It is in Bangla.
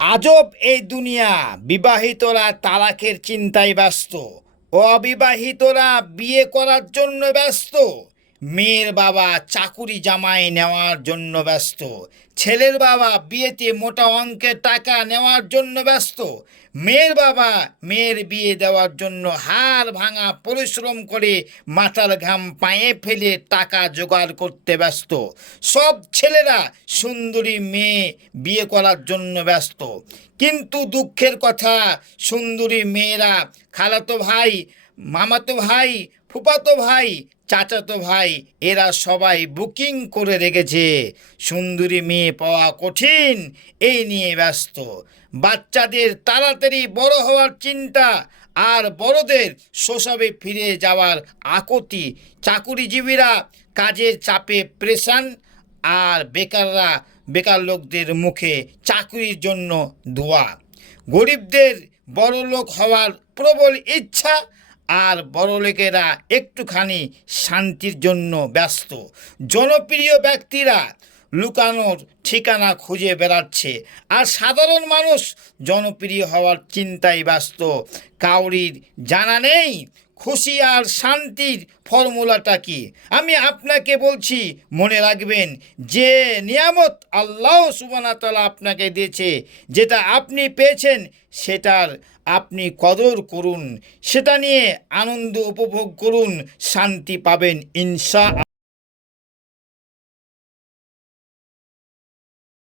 আজব এই দুনিয়া। বিবাহিতরা তালাকের চিন্তায় ব্যস্ত, অবিবাহিতরা বিয়ে করার জন্য ব্যস্ত, মেয়ের বাবা চাকুরি জামাই নেওয়ার জন্য ব্যস্ত, ছেলের বাবা বিয়েতে মোটা অঙ্কের টাকা নেওয়ার জন্য ব্যস্ত, মেয়ের বাবা মেয়ের বিয়ে দেওয়ার জন্য হাড় ভাঙা পরিশ্রম করে মাথার ঘাম পায়ে ফেলে টাকা জোগাড় করতে ব্যস্ত। সব ছেলেরা সুন্দরী মেয়ে বিয়ে করার জন্য ব্যস্ত, কিন্তু দুঃখের কথা, সুন্দরী মেয়েরা খালাতো ভাই, মামাতো ভাই, ফুফাতো ভাই, চাচাতো ভাই এরা সবাই বুকিং করে রেখেছে। সুন্দরী মেয়ে পাওয়া কঠিন, এই নিয়ে ব্যস্ত। বাচ্চাদের তাড়াতাড়ি বড় হওয়ার চিন্তা, আর বড়দের শৈশবে ফিরে যাওয়ার আকুতি। চাকুরিজীবীরা কাজের চাপে প্রেশান, আর বেকার লোকদের মুখে চাকরির জন্য দোয়া। গরিবদের বড়লোক হওয়ার প্রবল ইচ্ছা, আর বড়লোকেরা একটুখানি শান্তির জন্য ব্যস্ত। জনপ্রিয় ব্যক্তিরা লুকানোর ঠিকানা খুঁজে বেড়াচ্ছে, আর সাধারণ মানুষ জনপ্রিয় হওয়ার চিন্তায় ব্যস্ত। কাউরির জানা নেই খুশি আর শান্তির ফর্মুলাটা কি। আমি আপনাকে বলছি, মনে রাখবেন, যে নিয়ামত আল্লাহ সুবহানাহু ওয়া তাআলা আপনাকে দিয়েছে, যেটা আপনি পেয়েছেন, সেটার আপনি কদর করুন, সেটা নিয়ে আনন্দ উপভোগ করুন, শান্তি পাবেন ইনশাআল্লাহ।